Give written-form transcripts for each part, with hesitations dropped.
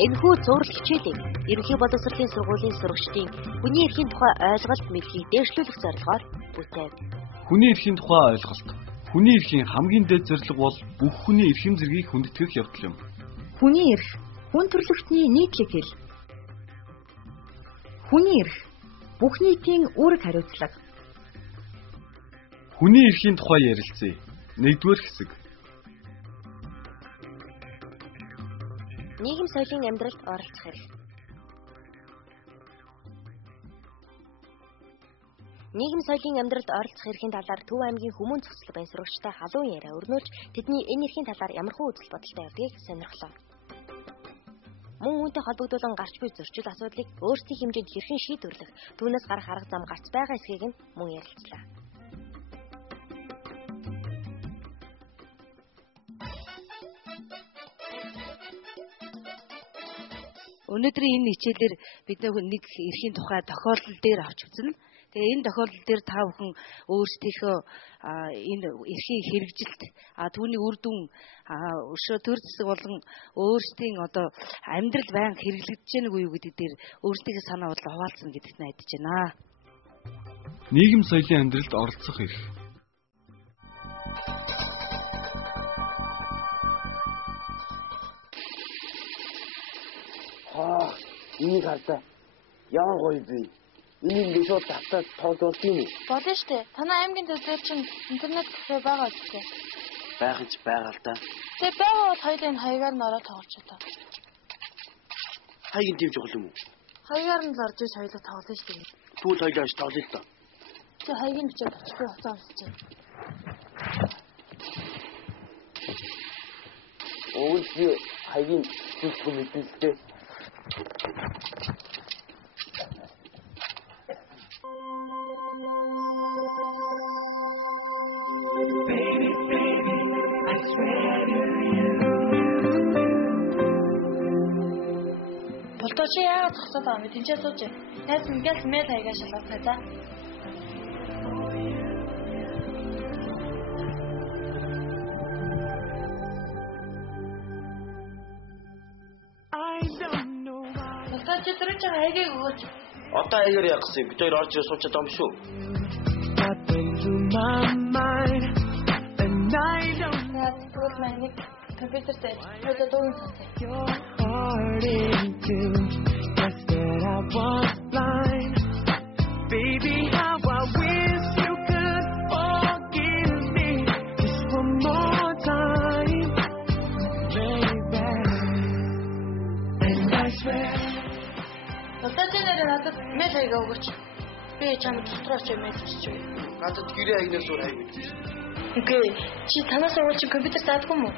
Энэхүү зураг хичээлийг ерөнхий боловсролын сургуулийн сурагчдын хүний эрхийн тухай ойлголт мэдлэгийг дээшлүүлэх зорилгоор бүтээв. Хүний эрхийн тухай ойлголт. Хүний эрхийн хамгийн дээд зорилго бол бүх хүний эрхэм зэргийг хүндэтгэх явдал юм. Хүний эрх, хүн төрөлхтний нийтлэг хэл. Хүний эрх, бүх нийтийн үүрэг хариуцлага. Хүний эрхийн тухай ярилцъя. 1-р хэсэг. Нийгэм соёлын амьдралд оролцох эрх. Нийгэм соёлын амьдралд оролцох эрхийн талаар Төв аймгийн Хүмүүн цогцлог байн сурагчтай халуун яриа өрнүүлж тэдний энэ эрхийн талаар ямархуу үзэл бодолтой явдгийг сонирхлоо. Мөн үүнтэй холбогдуулан гарч буй зөрчил асуудлыг өөрсдийн хэмжээнд хэрхэн шийдвэрлэх, түүнээс гарах арга зам гарч байгаа эсхийг нь мөн ярилцлаа. Өнөөдрийн энэ хичээлээр бид нэг эрхийн тухай тохиолдол дээр авч үзнэ. Тэгээ энэ тохиолдол дээр та бүхэн өөрсдийнхөө энэ эрхийн хэрэгжилт түүний үр дүн өшөө төр зэсэг болон өөрсдийн одоо амьдрал байнга хэрэглэгдэж байгааг юу гэдэг дээр өөрсдийнхөө санаа бодлоо хуваалцна гэдэгт найдаж байна. Нийгэм соёлын амьдралд оролцох эрх. Энийг хардаа. Яан гоё би. Энийг шууд татаад тоглох юм уу? Болно штэ. Танай аймгийн төв дээр чинь интернет кафе байгаа үстэй. Байх ч байгаа л да. Тэгээ байгаа бол хоёулын хаягаар нь ороод тоглож чадаа. Хаягийн тийм жохол юм уу? Хаягаар нь л орж иж хоёулаа тоглоно штэ. Түл хоёулаа ч тоглоё л да. Тэгээ хаягийн бичээд очихгүй хуцаа олчихъя. Өөч хаягийн зүгтгүй мэдээлэлтэй. Болтооч яагаад зогсоод байгаа юм бэ? Тэнцээ сууж. Найз ингээл мэйл хаягаа шалгах за. Болтооч түрүүч хаягийг өгөөч. Одоо хаягаар яах гэсэн бид хоёр орж суучаад байгаа юм шүү. Компьютер дээр хоёул дууг сонсъё. Baby, how I wish you could forgive me just one more time, baby. And I swear. Болтооч нэр надад мэйл хаягаа өгөөч. Би чамд дотрооч мэйл хийчихвэ. Надад гэрээ хаягнаас өөр хаяг өгч. Окей. Чи танаас сургууль чинь компьютер таадгүй мүү?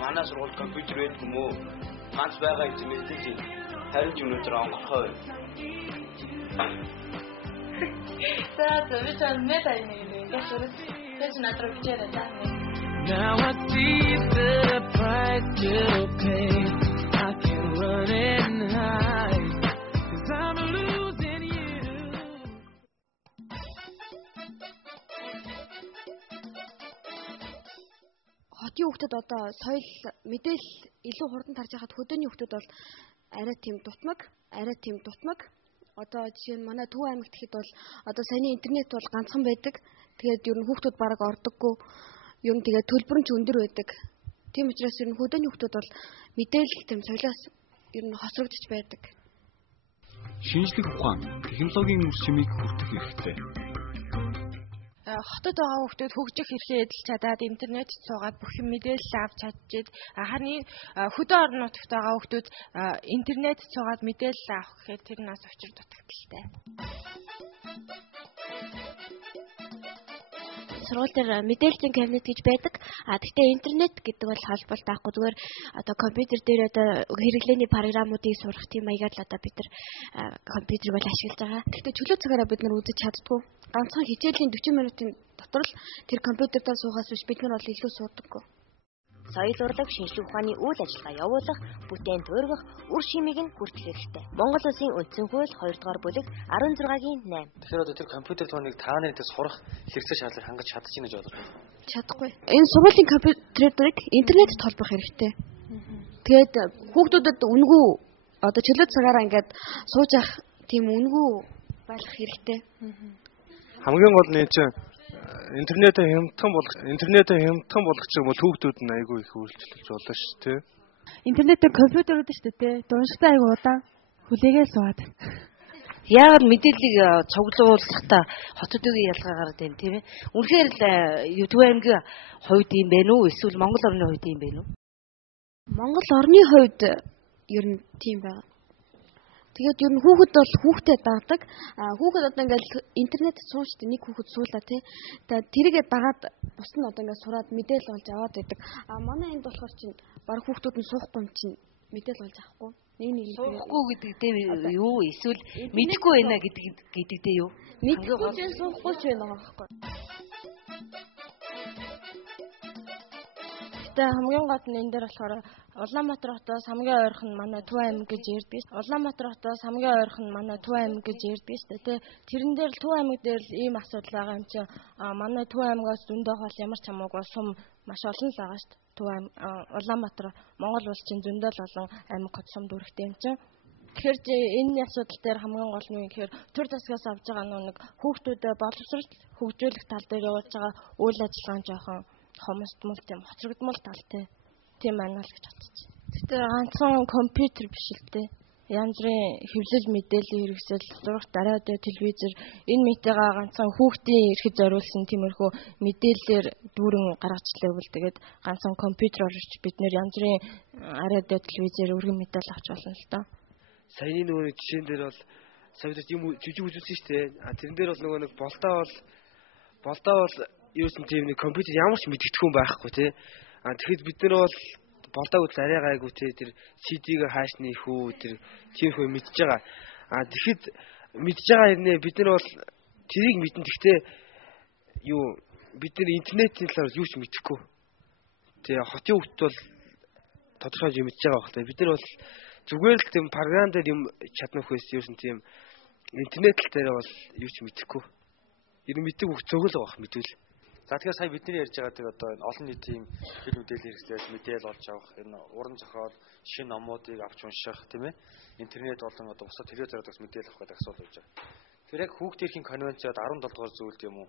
Манай сургууль компьютер байдгүй мүү? Ганц байгаа юм мэдээж. Харин ч өнөөдөр онгорхой. За би чам мэйл хаяг нэг гашуурс. Тэс надруу бичээрэй та. Now I see the price to pay. I can run and hide 'cause I'm losing you. Хотын хүүхдэд одоо соёл мэдээлэл илүү хурдан тарж байхад хөдөөний хүүхдэд бол арай тийм дутмаг. Одоо жишээ нь манай Төв аймагт ихэд бол одоо саяны интернет бол ганцхан байдаг. Тэгээд ер нь хүүхдүүд бараг ордоггүй. Ер нь тэгээд төлбөр нь ч өндөр байдаг. Тийм учраас ер нь хөдөөний хүүхдүүд бол мэдээлэл тийм соёлоос ер нь хосрогдож байдаг. Шинжлэх ухаан, технологийн үр шимийг хүртэх хэрэгтэй. Хотод байгаа хүмүүс хөгжих эрхээ эдэлж чадаад интернет суугаад бүх юм мэдээлэл авч чадчихэд харин хөдөө орон нутагт байгаа хүмүүс интернет суугаад мэдээлэл авах гэхээр тэр нас учир дутагдaltaй. Сургууль дээр мэдээллийн кабинет гэж байдаг. Гэхдээ интернет гэдэг бол холболт байхгүй. Зүгээр одоо компьютер дээр одоо хэрэглээний програмуудыг сурах тийм маягаар л одоо бид нар компьютерийг бол ашиглаж байгаа. Гэхдээ чөлөө цагаараа бид нар үзэж чаддгүй. Ганцхан хичээлийн 40 минутын дотор л тэр компьютер дээр суухаас биш бид нар бол илүү суудаггүй. Соёл урлаг, шинжлэх ухааны үйл ажиллагаа явуулах, бүтээн туургах, үр шимийг нь хүртэх хэрэгтэй. Монгол Улсын үндсэн хууль 2 дугаар бүлэг 16-гийн 8. Тэгэхээр одоо тэр компьютер түүнийг та нарын дэс сурах хэрэгцээ шаардлага хангаж чадчихна гэж бодож байна. Чадахгүй. Энэ сургуулийн компьютерыг интернетд холбох хэрэгтэй. Тэгээд хүүхдүүдэд үнэгүй одоо чөлөө цагаараа ингээд сууж явах тийм үнгүй байх хэрэгтэй. Хамгийн гол нь чинь интернетээ хямдхан болгочих юм бол хүүхдүүд нь айгүй их үйлчлүүлж болно шүү дээ. Интернетээ компьютер үүдэн шүү дээ. Дууштай айгүй удаан хүлээгээ суугаад. Яагаад мэдээллийг цуглуулахдаа хотуудын ялгаагаар тийм ээ. Үнэхээр л Төв аймгийн хувьд юм бэ нү эсвэл Монгол орны хувьд юм бэ нү? Монгол орны хувьд ер нь тийм байна. Тэгээд ер нь хүүхэд бол хүүхдэд даадаг. Хүүхэд одоо ингээл интернет суучдаг нэг хүүхэд суулаа тий. Тэгээд тэрийгээ дагаад бус нь одоо ингээд сураад мэдээлэл олж аваад байдаг. Манай энд болохоор чинь баг хүүхдүүд нь суухгүй юм чинь мэдээлэл олж авахгүй. Нэг суухгүй гэдэг дээ юу эсвэл мэдэхгүй байна гэдэг дээ юу? Мэдгүй ч суухгүй ч байна байхгүй. Тэгээ хамгийн гол нь энэ дээр болохоор Улаанбаатар хотоос хамгийн ойрхон манай Төв аймаг гэж ярьдаг шүү. Улаанбаатар хотоос хамгийн ойрхон манай Төв аймаг гэж ярьдаг шүү дээ. Тэрэн дээр л Төв аймаг дээр л ийм асуудал байгаа юм чи манай Төв аймагаас зөндөө хол ямар ч хамаагүй сум маш олон л байгаа шүү. Төв аймаг Улаанбаатар Монгол улс чинь зөндөө л олон аймаг хот сум дүрхтэй юм чи. Тэгэхээр энэ асуудал дээр хамгийн гол нь юу гэхээр төр засгаас авж байгаа нэг хүүхдүүдэд боловсрол хөгжүүлэх тал дээр явуулж байгаа үйл ажиллагаа жоохон хомсдмол тийм хоцрогдмол талтай тийм байна л гэж бодчих. Гэтэ ганцхан компьютер биш л дээ. Янз бүрийн хэвлэл мэдээллийн хэрэгсэл, зурагт радио, телевизээр энэ мэдээгээ ганцхан хүүхдийн эрхэд зориулсан тиймэрхүү мэдээлэлээр дүүрэн гаргачлаа гэвэл тэгээд ганцхан компьютероор бид нэр янз бүрийн радио, телевизээр өргөн мэдээлэл авч болно л доо. Саяны нөгөө жишээн дээр бол сая юм жижиг үзүүлсэн шүү дээ. Тэрэн дээр бол нөгөө нэг болдоо бол юусэн тийм нэг компьютер ямар ч мэддэхгүй байхгүй тий. Тэгэхэд бид нар бол болдог үл арай гайгүй тий тэр CD-г хаашны хүү тэр тиймхүү мэдж байгаа. Тэгэхэд мэдж байгаа хэрнээ бид нар бол тэрийг мэдэн гэхдээ юу бид нар интернетийн талаар юу ч мэдэхгүй. Тэгээ хотын хүүхд бол тодорхой юм мэдж байгаа байхгүй. Бид нар бол зүгээр л тийм програм дээр юм чаднах байсан юусэн тийм интернет тал дээр бол юу ч мэдэхгүй. Ер нь мэддэг бүх зөвгөл байгаа мэдвэл. За тэгэхээр сая бидний ярьж байгаа тэр одоо олон нийтийн хэл мэдээлэл хэрэгслээс мэдээлэл олж авах, энэ уран зохиол, шинэ номуудыг авч унших, тийм ээ. Интернет болон одоо бусад телевизээр бас мэдээлэл авах гэдэг асуудал үүж байгаа. Тэгэхээр яг хүүхдийн эрхийн конвенцид 17 дугаар зүйлд юм уу?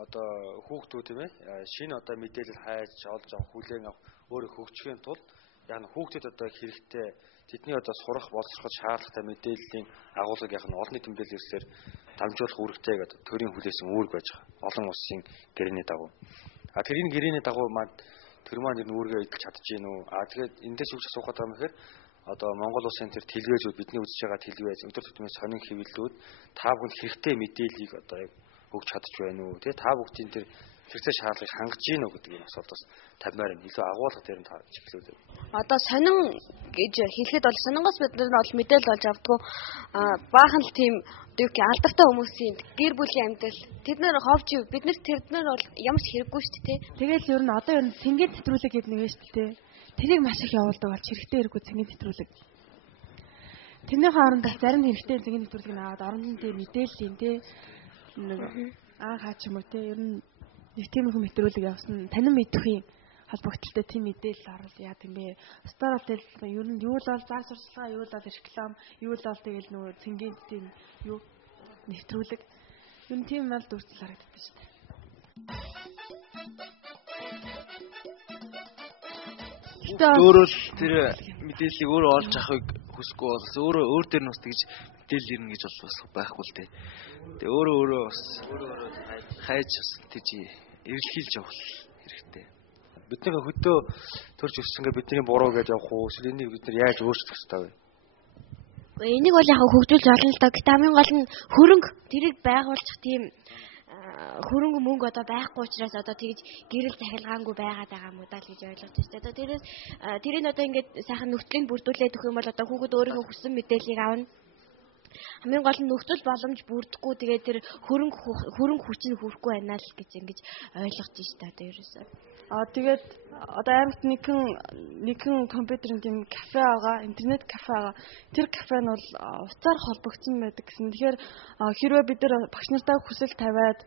Одоо хүүхдүүд тийм ээ, шинэ одоо мэдээлэл хайж олж авах, хүлээн авах, өөрөө хөгжихийн тулд яг хүүхдэд одоо хэрэгтэй тэдний одоо сурах, боловсроход шаардлагатай мэдээллийн агуулгыг яг нь олон нийтийн мэдээлэл хэрэгслээр дамжуулах үүрэгтэй гэдэг төрийн хүлээсэн үүрэг байж байгаа. Олон улсын гэрээний дагуу. Тэгэхээр энэ гэрээний дагуу тэр маань ер нь үүргээ эдэлж чадж гин үү? Тэгээд эндээс юу ч асуух гэдэг юм хэрэг одоо Монгол улсын тэр телевизүүд бидний үзэж байгаа телевиз өдөр тутмын сонин хэвлэлүүд та бүхэнд хэрэгтэй мэдээллийг одоо яг өгч чадж байна уу? Тэ та бүхний тэр хэрэгцээ шаардлагыг хангаж гин үү гэдэг энэ асуудал бас тавьмаар юм. Илүү агуулга дээр нь чиглүүлээ. Одоо сонин гэж хэлэхэд бол сонингоос бид нар бол мэдээлэл олж авдгүй баахан л тийм алдартай хүмүүсийн гэр бүлийн амьдрал тэд нар ховж бид нар бол ямар ч хэрэггүй шүү дээ. Тэгэл ер нь одоо ер нь цэнгийн нэвтрүүлэг гэдэг нэг шүү дээ. Тэрийг маш их явуулдаг бол хэрэгтэй хэрэггүй цэнгийн нэвтрүүлэг. Тэрний хооронд зарим хэрэгтэй цэнгийн нэвтрүүлгийг аваад орондын дээр мэдээллийн тий хаа ч юм уу тий ер нь нэг тийм их нэвтрүүлэг явсан танин мэдхийн холбогдлолтой тийм мэдээлэл оруулаад яа гэм бэ. Стаар тэл ер нь юу л бол зар сурталчилгаа, юу л бол реклам, юу л бол тэгэл нөгөө цэнгийн тийм юу нэвтрүүлэг. Ер нь тийм мал дүрцэл харагддаг шүү дээ. Өөрөө л тэр мэдээллийг өөрөө олж авахыг хүсэхгүй бас өөр дээр нь бас тэгж мэдээлэл ирнэ гэж бас байхгүй л дээ. Тэгээ өөрөө бас хайж бас тийж эргэлхийлж явах хэрэгтэй. Бидний хөдөө төрж өссөнгээ бидний буруу гэж явах уу? Эсвэл энийг бид нар яаж өөрчлөх ёстой вэ? Энийг бол яг хөгжүүлж олно л доо. Гэтэл хамгийн гол нь хөрөнгө тэрийг байгуулчих тийм хөрөнгө мөнгө одоо байхгүй учраас одоо тэгж гэрэл захилгаангүй байгаад байгаа юм уу даа л гэж ойлгож байна. Одоо тэрийг одоо ингээд сайхан нөхцөлийг бүрдүүлээд өгөх юм бол одоо хүүхэд өөрийнхөө хүссэн мэдээллийг авна. Хамгийн гол нь нөхцөл боломж бүрдэхгүй тэгээд тэр хөрөнгө хүч нь хүрэхгүй байна л гэж ингэж ойлгож байна одоо ерөөсөө. Тэгээд одоо аймагт нэгэн компьютерын тийм кафе байгаа, интернет кафе байгаа. Тэр кафе нь бол уцаар холбогдсон байдаг гэсэн. Тэгэхээр хэрвээ бид нар багш нартай хүсэл тавиад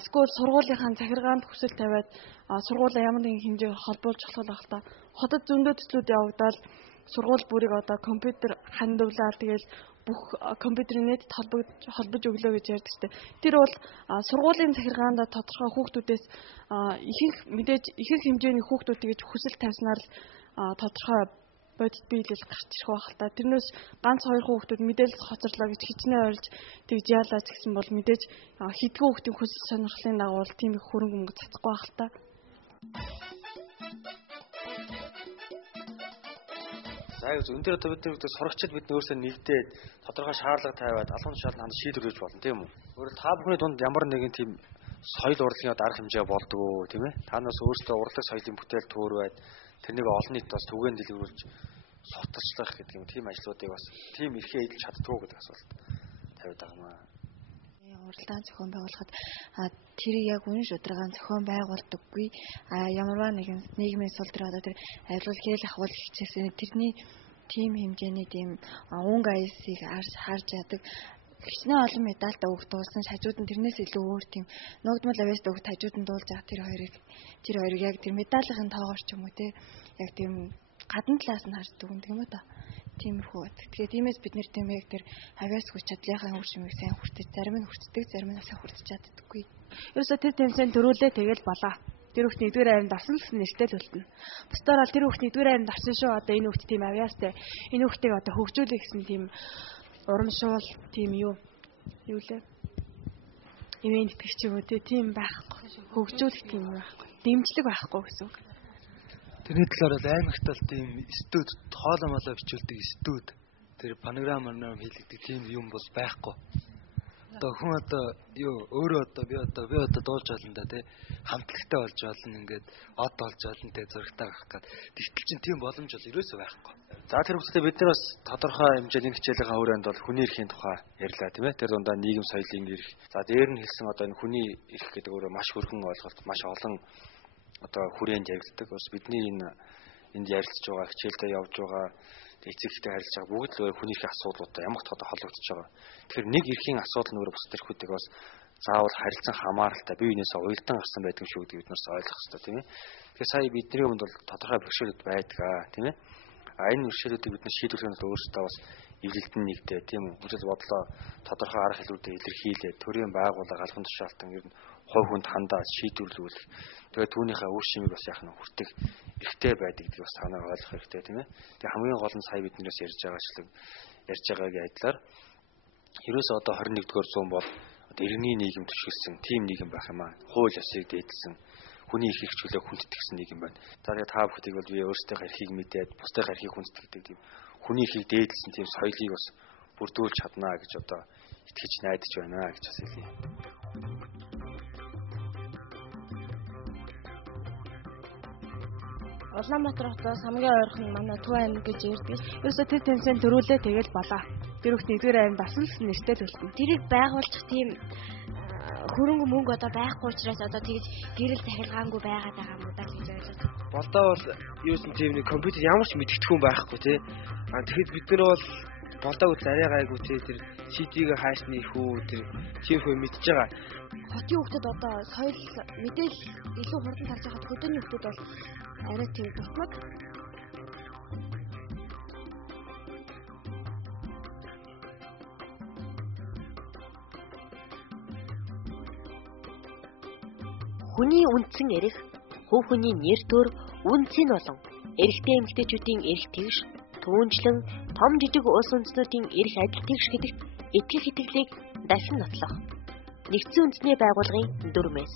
эсвэл сургуулийнхаа захиргаанд хүсэл тавиад сургуулаа ямар нэгэн хэмжээгээр холбуулж болох байх та. Хотод зөндөө төслүүд явагдаад сургууль бүрийг одоо компьютер хандуулаад тэгэл бүх компьютерийн нийт холбож өглөө гэж ярьдаг шүү дээ. Тэр бол сургуулийн захиргаанд тодорхой хүүхдүүдээс ихэнх хэмжээний хүүхдүүд гэж хүсэл тавьснаар тодорхой бодит биелэл гарч ирэх байх л та. Тэрнээс ганц 2 хүүхдүүд мэдээлэл хоцорлоо гэж хичнээн ойрж тэгж яалаач гэсэн бол мэдээж хэдэн хүүхдийн хүсэл сонирхлын дагуу тийм их хөрөнгө мөнгө цацахгүй байх л та. За өндөр одоо бид нар сурагчид бид өөрсдөө нэгдээд тодорхой шаардлага тавиад албан тушаалд ханд шийдвэр өгч болно тийм үү? Өөрөөр та бүхний дунд ямар нэгэн тийм соёл урлагийн арга хэмжээ болдгоо тийм ээ? Та нараас өөрсдөө урлаг соёлын бүтээл төөрвээд тэрнийг олон нийтэд бас түгээн дэлгэрүүлж сутарчлах гэдэг юм тийм ажлуудыг бас тийм эрхээ эдэлж чаддгүй гэдэг асуулт тавиад байгаа юм аа. Уралдаан зохион байгуулахад тэр яг үнэн шударгаан зохион байгуулдаггүй ямарваа нэгэн нийгмийн сул дээр одоо тэр ариул хэл ахвал хичээсэн тэрний тим хэмжээний тийм өнгө аясыг харж яадаг хичнээн олон медальтай өгд дуулсан хажууд нь тэрнээс илүү өөр тийм нуугдмал авьяаст өгд хажууд нь дуулж байгаа тэр хоёрыг яг тэр медалийн тоогоор ч юм уу те яг тийм гадна талаас нь харж дүгндэг юм да. Тиймэрхүү. Тэгэхээр тиймээс бид нэр тийм яг тэр авьяас хүч чадлынхаа үр шимийг сайн хүртэж, зарим нь хүртдэг, зарим нь сайн хүртэж чаддаггүй. Ерөөсө тэр тэмцээнд төрүүлээ тэгэл болоо. Тэр хүүхд нэгдүгээр хайранд орсон гэсэн нэртэй л үлдэнэ. Бусдаар бол тэр хүүхд нэгдүгээр хайранд орсон шүү. Одоо энэ хүүхд тийм авьяастай. Энэ хүүхдийг одоо хөгжүүлэх гэсэн тийм урамшуул, тийм юу лээ. Ивэн итгэгч юм уу тийм байхгүй. Хөгжүүлэх тийм байхгүй. Дэмжлэг байхгүй гэсэн үг. Тэрний талаар бол аймагт бол тийм студ хоолоо молоо бичүүлдэг студ тэр панограм хийлэгдэх тийм юм бол байхгүй. Одоо хүн одоо юу өөрөө одоо би одоо дуулж олно да тий хамтлагтай болж олно ингээд од болж олно тий зурагтаа гарах гээд тэгтэл чинь тийм боломж бол ерөөсөө байхгүй. За тэр үгтэй бид нар бас тодорхой хэмжээний хичээлийн хүрээнд бол хүний эрхийн тухай ярьлаа тийм ээ. Тэр дундаа нийгэм соёлын эрх. За дээр нь хэлсэн одоо энэ хүний эрх гэдэг өөрөө маш хөргөн ойлголт, маш олон одоо хүрээнд яригддаг. Бас бидний энд ярилцж байгаа, хичээлдээ явж байгаа, эцэгтэй харилцаж байгаа бүгд л хүний эрхийн асуудлуудтай ямар ч одоо холбогдож байгаа. Тэгэхээр нэг эрхийн асуудал нь өөрөө бус төрхүүдийг бас заавал харилцан хамааралтай бие биенээсээ уялдан гарсан байдаг юм шиг гэдгийг бид нарт ойлгох хэрэгтэй тийм ээ. Тэгэхээр сая бидний өмнө бол тодорхой бэрхшээлүүд байдаг тийм ээ. Энэ бэрхшээлүүдийг бид нар шийдвэрлэх нь өөрсдөө бас эвлэлтэн нэгдээ тийм үү. Үжил бодлоо тодорхой арга хэлбэрээр илэрхийлээ. Төрийн байгууллага албан тушаалтан ер нь хувь хүнд хандаад шийдвэрлүүлэх. Тэгээд түүнийхээ үр шимийг бас яах нь хүртэх эрхтэй байдаг гэдгийг бас танаа ойлгох хэрэгтэй тийм ээ. Тэгээд хамгийн гол нь сая биднээс ярьж байгаагийн адилаар ерөөсөө одоо 21-р зуун бол иргэний нийгэм төшөлсөн тийм нийгэм байх юм аа. Хууль ёсыг дээдсэн хүний эрхийг чөлөө хүндэтгсэн нийгэм байна. За тэгээд та бүхэнийг бол би өөрсдийнхээ эрхийг мэдээд бусдын эрхийг хүндэтгдэг тийм хүний эрхийг дээдсэн тийм соёлыг бас бүрдүүлж чаднаа гэж одоо итгэж найдаж байна гэж бас хэлье. Улаанбаатар хотоос хамгийн ойрхон манай Төв аймаг гэж ярьдаг. Ерөөсө тэр тэмцээнд төрүүлээ тэгэл болоо. Тэр хүүхд нэгдүгээр хайранд орсон гэсэн нэртэй л үлдэнэ. Тэрийг байгуулчих тийм хөрөнгө мөнгө одоо байхгүй учраас одоо тэгж гэрэл захиргаангүй байгаад байгаа юм даа гэж ойлгож. Болдоо бол юусэн тийм нэг компьютер ямар ч мэдгэдэггүй байхгүй тий. Тэгэхэд бид нар бол болдоо үл арай гайгүй тий тэр CD-г хаашны хүү тэр чимхүү мэдж байгаа. Хотын хүүхдэд одоо соёл мэдээлэл илүү хурдан тарж байхад хөдөөний хүүхдэд бол арай тийм дутмаг. Хүний үндсэн эрх, хувь хүний нэр төр, үнцэн болон эрэгтэй эмэгтэйчүүдийн эрх тэгш, түүнчлэн том жижиг улс үндэстнүүдийн эрх адил тэгш гэдэгт итгэх итгэлийг дахин нотлох. Нэгдсэн үндэсний байгууллагын дүрмээс